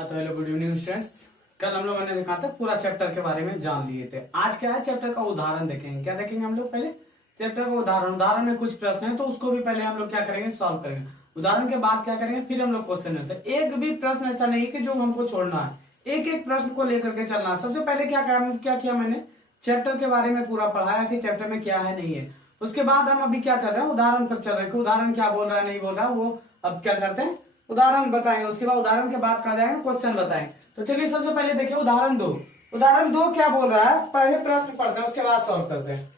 हाँ तो hello good evening students. कल हम लोगों ने देखा था पूरा चैप्टर के बारे में जान लिए थे। आज क्या है, चैप्टर का उदाहरण देखेंगे। क्या देखेंगे हम लोग? पहले चैप्टर का उदाहरण में कुछ प्रश्न है तो उसको भी पहले हम लोग क्या करेंगे, सॉल्व करेंगे। उदाहरण के बाद क्या करेंगे, फिर हम लोग क्वेश्चन लेते हैं। एक भी प्रश्न ऐसा नहीं कि जो हमको छोड़ना है, एक एक प्रश्न को लेकर के चलना है। सबसे पहले क्या किया मैंने, चैप्टर के बारे में पूरा पढ़ाया कि चैप्टर में क्या है नहीं है। उसके बाद हम अभी क्या चल रहे हैं, उदाहरण पर चल रहे हैं कि उदाहरण क्या बोल रहा है नहीं बोल रहा है। वो अब क्या करते हैं, उदाहरण बताएंगे। उसके बाद उदाहरण के बाद कहा जाएगा क्वेश्चन बताएंगे। तो चलिए सबसे पहले देखिए उदाहरण दो। उदाहरण दो क्या बोल रहा है, पहले प्रश्न पढ़ते हैं उसके बाद सॉल्व करते हैं।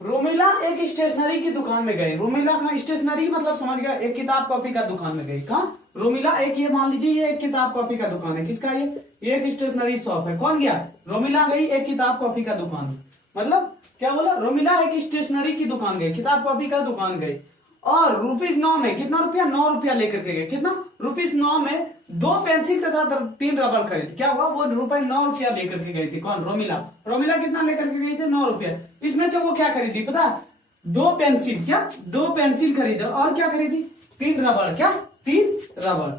रोमिला एक स्टेशनरी की दुकान में गई। रोमिला का स्टेशनरी मतलब समझ गया, एक किताब कॉपी का दुकान में गई। कहा रोमिला, एक ये मान लीजिए ये एक किताब कॉपी का दुकान है। किसका ये एक स्टेशनरी शॉप है। कौन गया, रोमिला गई एक किताब कॉपी का दुकान में। मतलब क्या बोला, रोमिला एक स्टेशनरी की दुकान गई, किताब कॉपी का दुकान गई और ₹9 में कितना रुपया, ₹9 लेकर के गए। कितना, ₹9 में 2 पेंसिल तथा 3 रबड़ खरीद। क्या हुआ, वो ₹9 लेकर के गई थी। कौन, रोमिला। रोमिला कितना लेकर के गई थी, ₹9। इसमें से वो क्या खरीदी पता, 2 पेंसिल। क्या, 2 पेंसिल खरीदे और क्या खरीदी, 3 रबड़। क्या, 3 रबड़।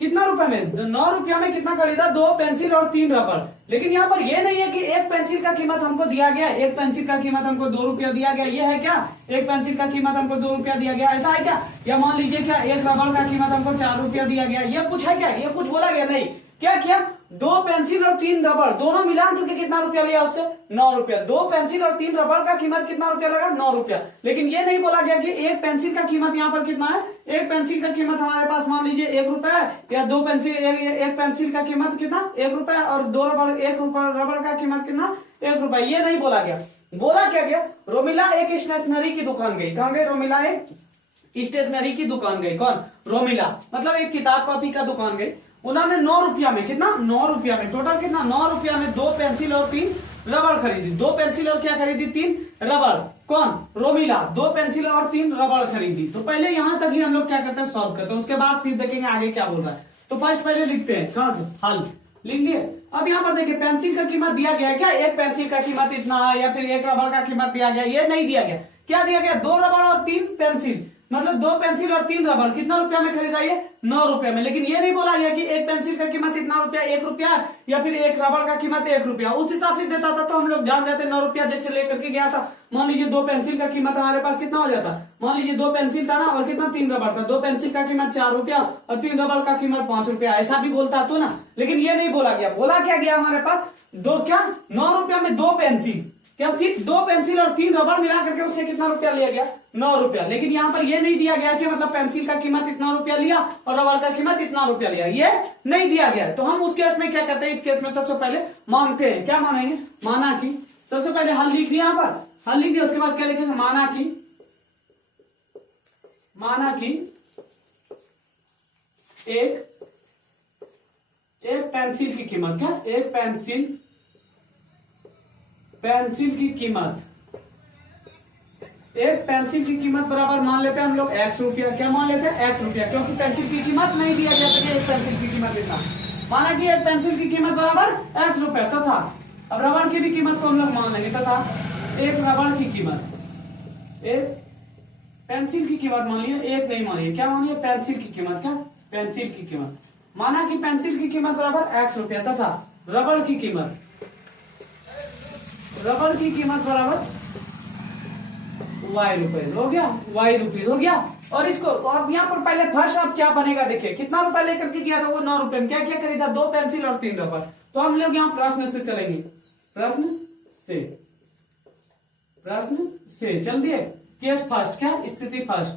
कितना रुपए में, ₹9 में कितना खरीदा, 2 पेंसिल और 3 रबड़। लेकिन यहाँ पर ये नहीं है कि एक पेंसिल का कीमत हमको दिया गया, एक पेंसिल का कीमत हमको ₹2 दिया गया। ये है क्या, एक पेंसिल का कीमत हमको ₹2 दिया गया, ऐसा है क्या। या मान लीजिए क्या, एक रबड़ का कीमत हमको ₹4 दिया गया। ये कुछ है क्या, ये कुछ बोला गया नहीं। क्या किया, 2 पेंसिल और 3 रबड़ दोनों मिला करके कितना रुपया लिया उससे, ₹9। 2 पेंसिल और 3 रबड़ का कीमत कितना रुपया लगा, ₹9। लेकिन ये नहीं बोला गया कि एक पेंसिल का कीमत यहाँ पर कितना है। एक पेंसिल का कीमत हमारे पास मान लीजिए ₹1 या 2 पेंसिल, एक पेंसिल का कीमत कितना, ₹1 और 2 रबड़, रबड़ का कीमत कितना, ₹1। ये नहीं बोला गया। बोला क्या गया, रोमिला एक स्टेशनरी की दुकान गई। कहाँ गई, रोमिला एक स्टेशनरी की दुकान गई। कौन, रोमिला, मतलब एक किताब कॉपी का दुकान गई। उन्होंने ₹9 में, कितना, ₹9 में, टोटल कितना, ₹9 में 2 पेंसिल और 3 रबड़ खरीदी। 2 पेंसिल और क्या खरीदी, 3 रबड़। कौन, रोमिला 2 पेंसिल और 3 रबड़ खरीदी। तो पहले यहां तक ही हम लोग क्या करते हैं, सॉल्व करते हैं। उसके बाद फिर देखेंगे आगे क्या बोल रहा है। तो फर्स्ट पहले लिखते हैं, कहां से, हल लिख लिए। अब यहाँ पर देखिए पेंसिल का कीमत दिया गया है। क्या, एक पेंसिल का कीमत इतना है या फिर एक रबड़ का कीमत दिया गया, ये नहीं दिया गया। क्या दिया गया, 2 रबड़ और 3 पेंसिल, मतलब 2 पेंसिल और 3 रबड़ कितना रुपया में खरीदा, ये ₹9 में। लेकिन ये नहीं बोला गया कि एक पेंसिल का कीमत इतना रुपया, ₹1 या फिर एक रबड़ का कीमत ₹1। उस हिसाब से देता था तो हम लोग जान जाते ₹9 जैसे लेकर के गया था। मान लीजिए 2 पेंसिल का कीमत हमारे पास कितना हो जाता, मान लीजिए 2 पेंसिल था ना और कितना, 3 रबड़ था। 2 पेंसिल का कीमत ₹4 और 3 रबड़ का कीमत ₹5, ऐसा भी बोलता तो ना। लेकिन ये नहीं बोला गया। बोला क्या गया हमारे पास, दो क्या, ₹9 में 2 पेंसिल, क्या सिर्फ 2 पेंसिल और 3 रबड़ मिला करके उससे कितना रुपया लिया गया, ₹9। लेकिन यहाँ पर ये नहीं दिया गया कि मतलब पेंसिल का कीमत इतना रुपया लिया और रबड़ का कीमत इतना रुपया लिया, ये नहीं दिया गया। तो हम उस केस में क्या करते हैं, इस केस में सबसे पहले मानते हैं। क्या मानेंगे, माना कि, सबसे पहले हल लिख दिया, यहाँ पर हल लिख दिया। उसके बाद क्या लिखेंगे, माना कि एक पेंसिल की कीमत, क्या, एक पेंसिल की कीमत, एक पेंसिल की कीमत बराबर मान लेते हैं हम लोग ₹X। क्या मान लेते हैं, ₹X, क्योंकि पेंसिल की कीमत नहीं दिया गया था। एक पेंसिल की कीमत इतना, माना कि एक पेंसिल की कीमत बराबर ₹X तथा, अब रबड़ की भी कीमत को हम लोग मान लेंगे, तथा एक रबड़ की कीमत, एक पेंसिल की कीमत मान लिया, एक नहीं मानिए, क्या मानिए, पेंसिल की कीमत। क्या, पेंसिल की कीमत, माना कि पेंसिल की कीमत बराबर ₹X तथा रबड़ की कीमत बराबर ₹Y हो गया, ₹Y हो गया। और इसको, और यहाँ पर पहले फर्स्ट अब क्या बनेगा देखिए, कितना रुपया लेकर के गया था वो, ₹9 में। क्या क्या खरीदा, 2 पेंसिल और 3 रबड़। तो हम लोग यहाँ प्रश्न से चलेंगे, प्रश्न से चल दिए। केस फर्स्ट, क्या, स्थिति फर्स्ट।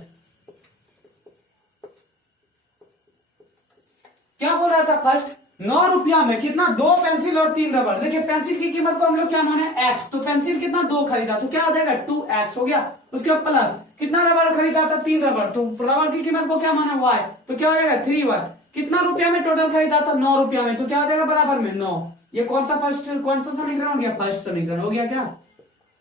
क्या बोल रहा था फर्स्ट, ₹9 में कितना, 2 पेंसिल और 3 रबड़। देखिए पेंसिल की कीमत को हम लोग क्या माने, X, तो पेंसिल कितना, 2 खरीदा, तो क्या हो जाएगा, 2X हो गया। उसके बाद प्लस कितना रबड़ खरीदा था, 3 रबड़, तो रबड़ की कीमत को क्या माना, Y, तो क्या हो जाएगा 3Y। कितना रुपया में टोटल खरीदा था, ₹9 में, तो क्या हो जाएगा बराबर में 9। ये कौन सा समीकरण हो गया, फर्स्ट समीकरण हो गया। क्या,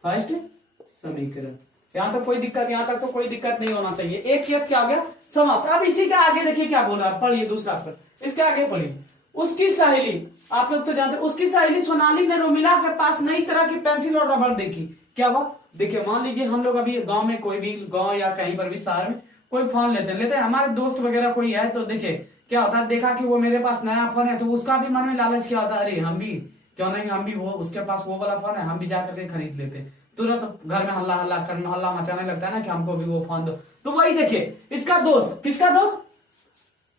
फर्स्ट समीकरण। यहाँ तक कोई दिक्कत, यहाँ तक तो कोई दिक्कत नहीं होना चाहिए। एक केस क्या हो गया, समाप्त। अब इसी के आगे देखिए क्या बोल रहा है, पढ़िए दूसरा पर, इसके आगे पढ़िए। उसकी सहेली, आप लोग तो जानते हैं, उसकी सहेली सोनाली ने रोमिला के पास नई तरह की पेंसिल और रबड़ देखी। क्या हुआ, देखिए मान लीजिए हम लोग अभी गांव में, कोई भी गांव या कहीं पर भी शहर में कोई फोन लेते हैं, हमारे दोस्त वगैरह कोई है, तो देखिए क्या होता है, देखा कि वो मेरे पास नया फोन है तो उसका भी मन में लालच क्या होता है, अरे हम भी क्यों नहीं, हम भी वो उसके पास वो वाला फोन है, हम भी जाकर के खरीद लेते। तुरंत घर में हल्ला हल्ला करना, हल्ला मचाने लगता है ना कि हमको भी वो फोन दो। तो वही देखिए, इसका दोस्त, किसका दोस्त,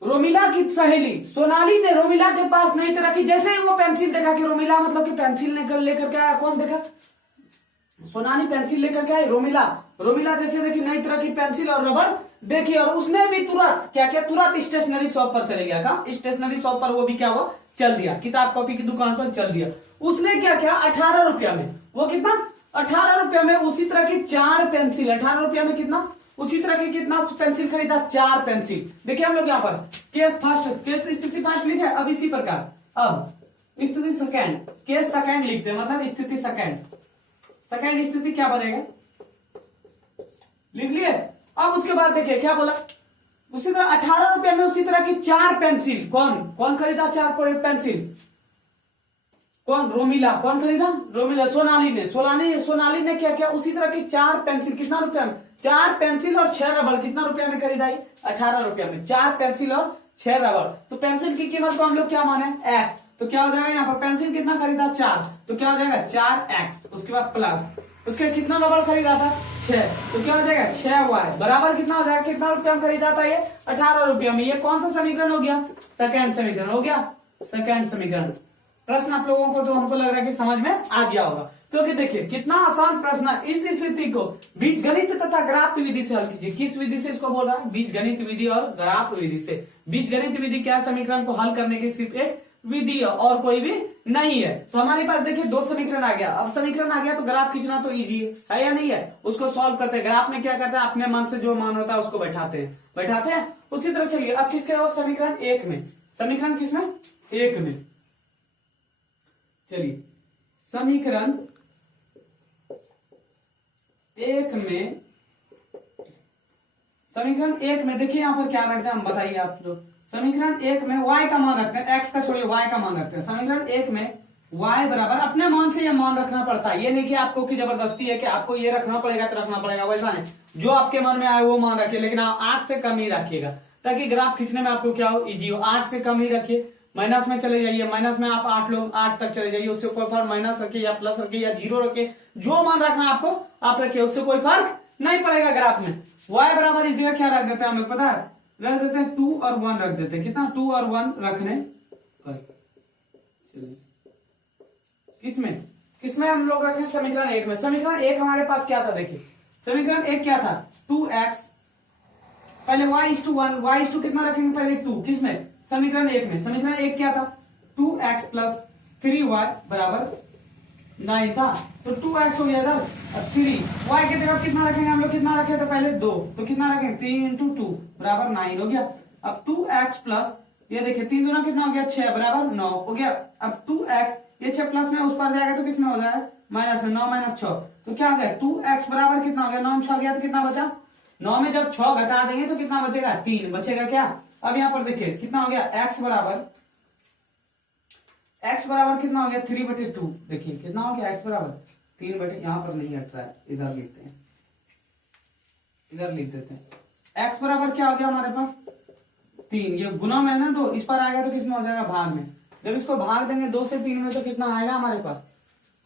रोमिला की सहेली सोनाली ने रोमिला के पास नई तरह की, जैसे ही वो पेंसिल देखा कि रोमिला मतलब कि पेंसिल लेकर के आया, कौन देखा, सोनाली पेंसिल लेकर के आई, रोमिला जैसे देखी नई तरह की पेंसिल और रबड़ देखी, और उसने भी तुरंत क्या किया, तुरंत स्टेशनरी शॉप पर चले गया। कहा, स्टेशनरी शॉप पर वो भी क्या हुआ, चल दिया, किताब कॉपी की दुकान पर चल दिया। उसने क्या किया, 18 रुपया में, वो कितना, 18 रुपया में उसी तरह की 4 पेंसिल, 18 रुपया में कितना, उसी तरह की कितना पेंसिल खरीदा, 4 पेंसिल। देखिए हम लोग यहाँ पर केस फर्स्ट, केस स्थिति फर्स्ट लिखे, अब इसी प्रकार अब स्थिति सेकंड, केस सेकंड लिखते हैं, मतलब स्थिति सेकंड, सेकंड स्थिति क्या बनेगा, लिख लिए। अब उसके बाद देखिए क्या बोला, उसी तरह 18 रुपए में उसी तरह की 4 पेंसिल, कौन खरीदा 4 पेंसिल, कौन, रोमिला, कौन खरीदा, रोमिला, सोनाली ने क्या किया, उसी तरह की 4 पेंसिल, कितना रुपया में, 4 पेंसिल और 6 रबड़, कितना रुपया में खरीदाई, 18 रुपया में 4 पेंसिल और 6 रबड़। तो पेंसिल की कीमत को हम लोग क्या माने, एक्स, तो क्या हो जाएगा यहाँ पर, पेंसिल कितना खरीदा 4, तो क्या हो जाएगा 4x, उसके बाद प्लस उसके कितना रबड़ खरीदा था 6, तो क्या हो जाएगा 6y बराबर कितना हो जाएगा, कितना रुपया में खरीदा था ये 18 रुपया में। ये कौन सा समीकरण हो गया, सेकंड समीकरण हो गया, सेकंड समीकरण। प्रश्न आप लोगों को तो हमको लग रहा है कि समझ में आ गया होगा, क्योंकि देखिए कितना आसान प्रश्न है। इस स्थिति को बीजगणित तथा ग्राफ विधि से हल कीजिए। किस विधि से इसको बोल रहा है, बीजगणित विधि और ग्राफ विधि से। बीजगणित विधि क्या, समीकरण को हल करने की सिर्फ एक विधि है और कोई भी नहीं है। तो हमारे पास देखिए 2 समीकरण आ गया, अब समीकरण आ गया तो ग्राफ खींचना तो इजी है या नहीं है, उसको सॉल्व करते हैं। ग्राफ में क्या करते हैं, अपने मन से जो मान होता है उसको बैठाते हैं। उसी तरह चलिए अब किसके हो, समीकरण 1 में, समीकरण किसमें, 1 में, चलिए समीकरण 1 में, समीकरण 1 में देखिए यहाँ पर क्या रखते हैं हम, बताइए आप लोग। समीकरण 1 में y का मान रखते हैं, x का छोड़िए y का मान रखते हैं। समीकरण 1 में y बराबर, अपने मान से ये मान रखना पड़ता है, ये नहीं कि आपको की जबरदस्ती है कि आपको ये रखना पड़ेगा तो रखना पड़ेगा, वैसा नहीं, जो आपके मन में आए वो मान रखिए, लेकिन आप 8 से कम ही रखिएगा ताकि ग्राफ खींचने में आपको क्या हो, इजी हो। 8 से कम ही रखिए, माइनस में चले जाइए, माइनस में आप 8 लोग 8 तक चले जाइए, उससे कोई फर्क, माइनस रखिए या प्लस रखिए या 0 रखिए, जो मान रखना आपको आप रखिए, उससे कोई फर्क नहीं पड़ेगा ग्राफ में। y बराबर इस जगह क्या रख देते हैं, हमें पता है, रख देते हैं 2 और 1 रख देते हैं, कितना 2 और 1 रखने पर, किसमें हम लोग रखे, समीकरण 1 में। समीकरण 1 हमारे पास क्या था, देखिए समीकरण 1 क्या था, 2x, पहले y/1, y/2 कितना रखेंगे, पहले 2, किसमें, समीकरण 1 में। समीकरण 1 क्या था, 2x प्लस 3y बराबर 9 था, तो 2x हो गया इधर, अब 3y की जगह कितना रखेंगे हम लोग, कितना रखे थे पहले 2, तो कितना रखेंगे 3 × 2 बराबर 9 हो गया। अब 2x प्लस, ये देखिए 3 दूना कितना हो गया 6 बराबर 9 हो गया। अब 2x, ये 6 प्लस में उस पर जाएगा तो किसमें हो जाएगा, माइनस में, 9 - 6, तो क्या हो गया 2x बराबर कितना हो गया, 9 में 6 गया तो कितना बचा, 9 में जब 6 घटा देंगे तो कितना बचेगा, 3 बचेगा क्या। अब यहाँ पर देखिए कितना हो गया, x बराबर कितना हो गया 3/2, देखिए कितना हो गया x बराबर 3 बटे, यहाँ पर नहीं हट रहा है, इधर लिखते हैं, इधर लिख देते हैं। x बराबर क्या हो गया हमारे पास 3, ये गुना में है ना, तो इस पर आएगा तो किसमें हो जाएगा, भाग में। जब इसको भाग देंगे 2 से 3 में तो कितना आएगा हमारे पास,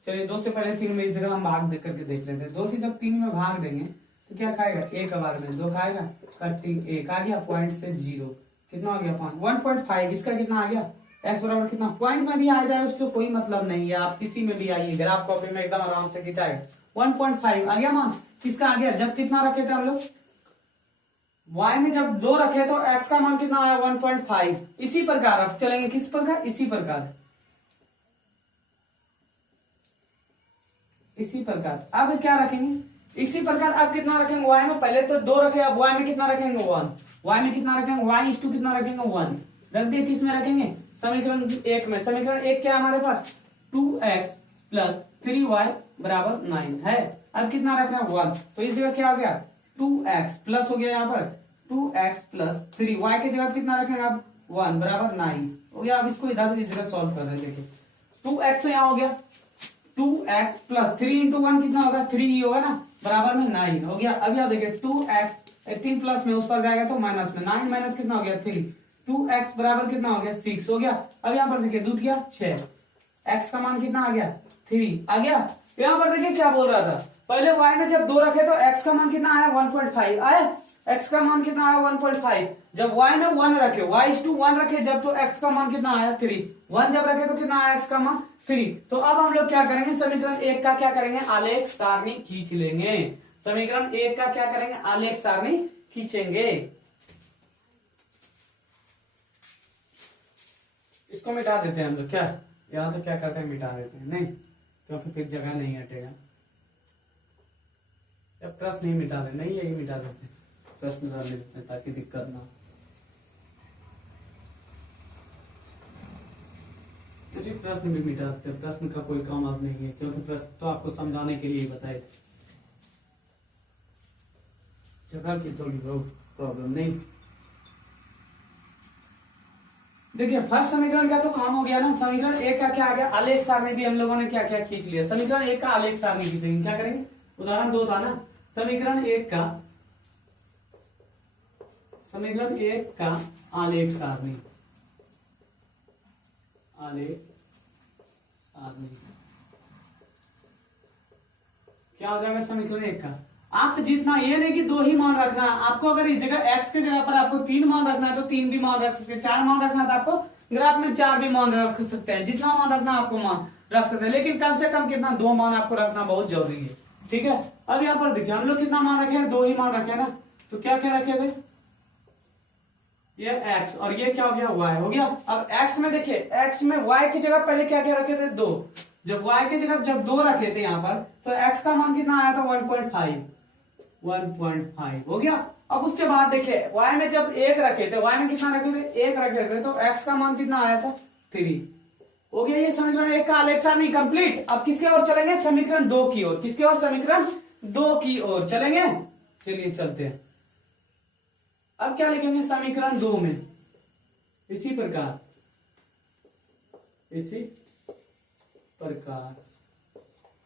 चलिए 2 से पहले 3 में, इस जगह हम भाग देख करके देख लेते हैं। 2 से जब 3 में भाग देंगे तो क्या खाएगा, 1 बार में 2 खाएगा, कटिंग 1 आ गया, पॉइंट से 0 कितना हो गया 1.5, इसका कितना आ गया, x बराबर कितना, पॉइंट में भी आ जाए उससे कोई मतलब नहीं है, आप किसी में भी आइए, ग्राफ कॉपी में एकदम आराम से खिंचाएगा। 1.5 आ गया मान, किसका आ गया, जब कितना रखे थे हम लोग, y में जब 2 रखे तो x का मान कितना आया 1.5। इसी प्रकार अब चलेंगे, किस प्रकार, इसी प्रकार अब क्या रखेंगे, इसी प्रकार अब कितना रखेंगे, y में पहले तो 2 रखे, अब y में कितना रखेंगे 1, y में कितना रखेंगे, y/2 कितना रखेंगे 1, रख दिए, किसमें रखेंगे, समीकरण 1 में। समीकरण 1 क्या हमारे पास, 2x प्लस 3y बराबर 9 है। अब कितना रखना है 1, तो इस जगह क्या हो गया 2x प्लस हो गया, यहाँ पर 2x प्लस 3y की जगह कितना रखेंगे अब 1 बराबर 9 हो गया। अब इसको इधर इस जगह सॉल्व कर रहे हैं, देखिए 2x तो यहाँ हो गया, 2x प्लस 3 × 1 कितना होगा 3 ही होगा ना, बराबर में 9 हो गया। अब यहाँ देखिए 2x 3 प्लस में उस पर जाएगा तो माइनस में, 9 माइनस कितना हो गया 3, 2x बराबर कितना हो गया 6 हो गया। अब यहाँ पर देखिए दूध क्या 6, x का मान कितना आ गया 3 आ गया। यहाँ पर देखिए क्या बोल रहा था, पहले y में जब 2 रखे तो x का मान कितना आया 1.5 आया, x का मान कितना आया 1.5। जब y में 1 रखे, y/1 रखे जब, तो x का मान कितना आया 3, 1 जब रखे तो कितना आया x का मान 3। तो अब हम लोग क्या करेंगे, समीकरण 1 का क्या करेंगे, आलेख सारणी खींच लेंगे। समीकरण 1 का क्या करेंगे, आलेख सारणी खींचेंगे। इसको मिटा देते हैं हम लोग, क्या यहाँ तो क्या करते हैं मिटा देते हैं, नहीं क्योंकि फिर जगह नहीं हटेगा। जब प्रश्न नहीं मिटा दे, नहीं यही मिटा देते हैं, प्रश्न डाल देते हैं ताकि दिक्कत ना हो। चलिए प्रश्न भी मिटा देते हैं, प्रश्न का कोई काम अब नहीं है क्योंकि प्रश्न तो आपको समझाने के लिए बताए थे, जगह की थोड़ी बहुत प्रॉब्लम नहीं। देखिए फर्स्ट समीकरण का तो काम हो गया ना। समीकरण 1 का क्या आ गया, आलेख सारणी भी हम लोगों ने क्या क्या खींच लिया। समीकरण 1 का आलेख सारणी खींचेंगे, क्या करेंगे, उदाहरण 2 था ना, समीकरण 1 का आलेख सारणी, क्या हो जाएगा समीकरण 1 का। आप जितना, ये नहीं कि 2 ही मान रखना है आपको, अगर इस जगह x के जगह पर आपको 3 मान रखना है तो 3 भी मान रख सकते हैं, 4 मान रखना है तो आपको ग्राफ में 4 भी मान रख सकते हैं, जितना मान रखना आपको मान रख सकते हैं, लेकिन कम से कम कितना 2 मान आपको रखना बहुत जरूरी है। ठीक है, अब यहाँ पर देखिए हम लोग कितना मान रखे हैं, 2 ही मान रखे ना, तो क्या क्या रखे थे, ये x और ये क्या हो गया y हो गया। अब x में देखिए, x में y की जगह पहले क्या क्या रखे थे 2, जब y की जगह जब 2 रखे थे यहाँ पर तो x का मान कितना आया था 1.5 हो गया। अब उसके बाद देखिए y में जब 1 रखे थे, y में कितना रखे थे 1 रखे थे, तो x का मान कितना आया था 3 हो गया। ये समीकरण 1 का आलेख सारणी कंप्लीट। अब किसके ओर चलेंगे, समीकरण 2 की ओर। किसके ओर, समीकरण 2 की ओर चलेंगे। चलिए चलते हैं। अब क्या लिखेंगे समीकरण 2 में, इसी प्रकार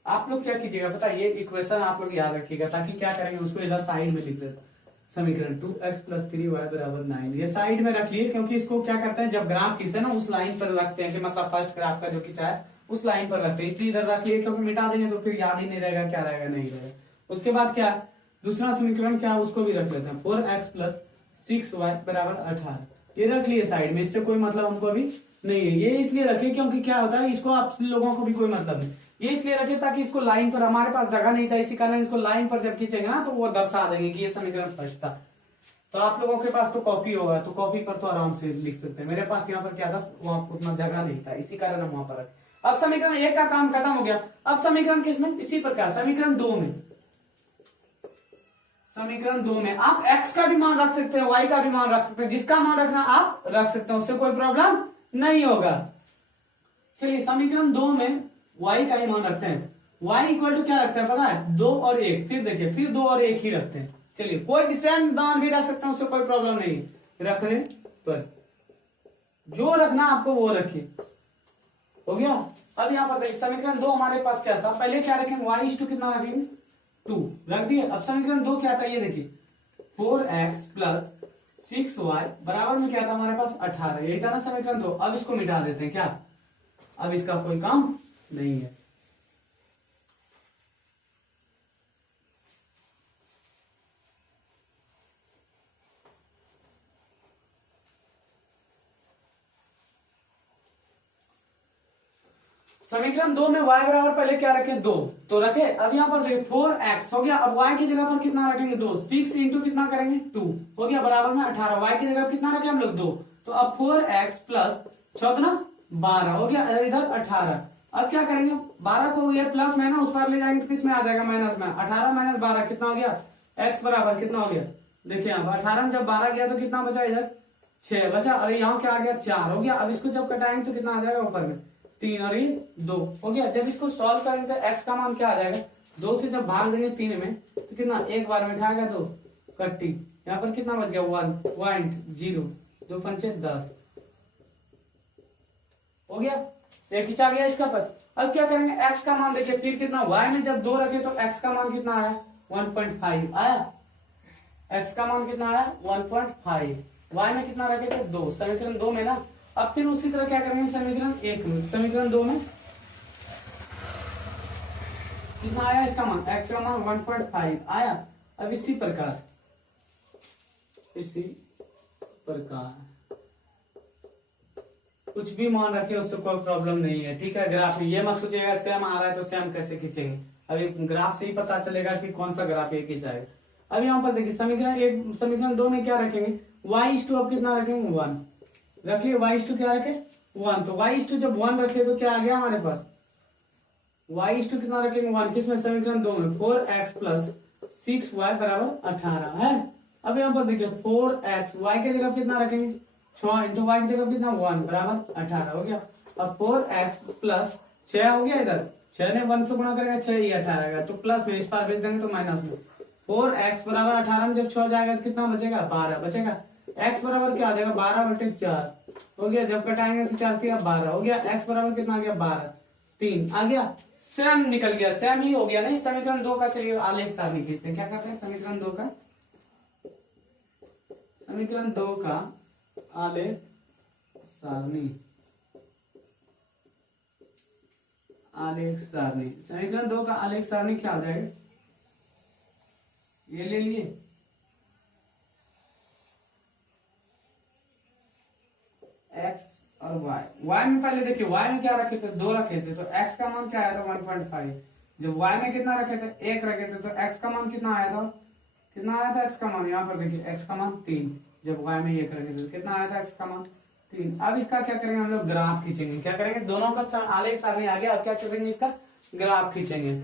आप लोग क्या कीजिएगा पता है, ये इक्वेशन आप लोग याद रखिएगा ताकि क्या करेंगे उसको इधर साइड में लिख देते। समीकरण 2x + 3y = 9 ये साइड में रख लिए, क्योंकि इसको क्या करते हैं जब ग्राफ खींचते हैं ना उस लाइन पर रखते हैं, कि मतलब फर्स्ट ग्राफ का जो खींचा है उस लाइन पर रखते हैं, इसलिए इधर रख लिए, क्योंकि मिटा देंगे तो फिर याद ही नहीं रहेगा क्या रहेगा नहीं रहेगा। उसके बाद क्या दूसरा समीकरण क्या उसको भी रख लेते हैं, 4x + 6y = 18 ये रख लिए साइड में, इससे कोई मतलब हमको अभी नहीं है। ये इसलिए रखे क्योंकि क्या होता है, इसको आप लोगों को भी कोई मतलब नहीं, ये इसलिए रखे ताकि इसको लाइन पर, हमारे पास जगह नहीं था इसी कारण इसको लाइन पर जब खींचेंगे ना तो वो दर्शा देंगे कि ये समीकरण फर्स्ट था। तो आप लोगों के पास तो कॉपी होगा, तो कॉपी पर तो आराम से लिख सकते हैं। मेरे पास यहाँ पर क्या था, वहां उतना जगह नहीं था, इसी कारण हम वहां पर रखे। अब समीकरण 1 का काम खत्म हो गया। अब समीकरण किसमें, इसी प्रकार समीकरण 2 में, समीकरण 2 में आप x का भी मान रख सकते हैं, y का भी मान रख सकते हैं, जिसका मान रखना आप रख सकते हैं, उससे कोई प्रॉब्लम नहीं होगा। चलिए समीकरण 2 में y का ही मान रखते हैं। y इक्वल टू क्या रखते हैं पता है, 2 और 1, फिर देखिए फिर 2 और 1 ही रखते हैं। चलिए कोई भी सेम मान भी रख सकते हैं, उससे कोई प्रॉब्लम नहीं, रखने पर जो रखना आपको वो रखिए, हो गया। अब यहाँ पर देखिए समीकरण 2 हमारे पास क्या था, पहले क्या रखेंगे y कितना रखेंगे 2 रख दिए। अब समीकरण 2 क्या था, ये देखिए 4x + 6y बराबर में क्या था हमारे पास 18, यही था ना समीकरण 2। अब इसको मिटा देते हैं, क्या अब इसका कोई काम नहीं है। समीकरण 2 में y बराबर पहले क्या रखे 2 तो रखे। अब यहाँ पर देखिए 4x हो गया। अब y की जगह पर कितना रखेंगे 2, 6 इंटू कितना करेंगे 2 हो गया बराबर में 18। y की जगह कितना रखे हम लोग 2, तो अब 4x + 14 12 हो गया, इधर 18। अब क्या करेंगे 12 को ये प्लस में ना उस पर ले जाएंगे तो किस में आ जाएगा माइनस में, 18 - 12 कितना हो गया, x बराबर कितना हो गया, देखिए यहाँ 18 में जब 12 गया तो कितना बचा, इधर 6 बचा, अरे यहाँ क्या आ गया 4 हो गया। अब इसको जब कटाएंगे तो कितना आ जाएगा ऊपर में 3 और ये 2 हो गया। जब इसको सॉल्व करेंगे तो x का मान क्या आ जाएगा, 2 से जब भाग देंगे 3 में तो कितना, एक बार में खाएगा तो कट्टी, यहाँ पर कितना बच गया 1.0, 2 पंचे 10 हो गया, एक खींचा गया इसका पर। अब क्या करेंगे x का मान देखिए, फिर कितना y में जब 2 रखे तो x का मान कितना आया 1.5 आया, x का मान कितना आया 1.5। y में कितना रखे थे 2, समीकरण 2 में ना। अब फिर उसी तरह क्या करेंगे समीकरण 1 में, समीकरण 2 में कितना आया इसका मान, x का मान 1.5 आया। अब इसी प्रकार कुछ भी मान रखे उससे कोई प्रॉब्लम नहीं है, ठीक है। ग्राफ में ये मत सोचिएगा सेम आ रहा है तो सेम कैसे खींचेंगे, अभी ग्राफ से ही पता चलेगा कि कौन सा ग्राफ ये खींचाएगा। अब यहाँ पर देखिए समीकरण 1 समीकरण 2 में क्या रखेंगे y/2, अब कितना रखेंगे 1 रखिए, y/2 क्या रखे 1, तो y/2 जब 1 रखे तो क्या आ गया हमारे पास y/2 कितना रखेंगे 1, किसमें समीकरण 2 में 4x प्लस 6y बराबर 18 है। अब यहाँ पर देखिए 4x y के जगह कितना रखेंगे 6 इंटू y की जगह कितना 1 बराबर 18 हो गया। अब 4x प्लस 6 हो गया, इधर 6 ने 1 से गुणा करेगा 6 ही 18 आएगा, तो प्लस में इस पार भेज देंगे तो माइनस में 4x बराबर 18 में जब 6 जाएगा तो कितना बचेगा 12 बचेगा। x बराबर क्या आ जाएगा 12/4 हो गया, जब कटाएंगे तो 4 3 12 हो गया। x बराबर कितना आ गया 12 3 आ गया, सेम निकल गया, सेम ही हो गया नहीं। समीकरण 2 का चलिए आलेख सारणी खींचते हैं, क्या करते हैं समीकरण 2 का आलेख सारणी, समीकरण 2 का आलेख सारणी क्या हो जाएगा, ये ले लिए x और y में पहले देखिए y में क्या रखे थे 2 रखे थे, तो x का मान क्या आया था 1.5। जब y में कितना रखे थे 1 रखे थे, तो x का मान कितना आया था x का मान, यहाँ पर देखिए x का मान 3, जब y में 1 रखे थे कितना आया था x का मान 3। अब इसका क्या करेंगे हम लोग ग्राफ खींचेंगे, क्या करेंगे दोनों का आलेख सारणी आ गया, अब क्या करेंगे इसका ग्राफ खींचेंगे।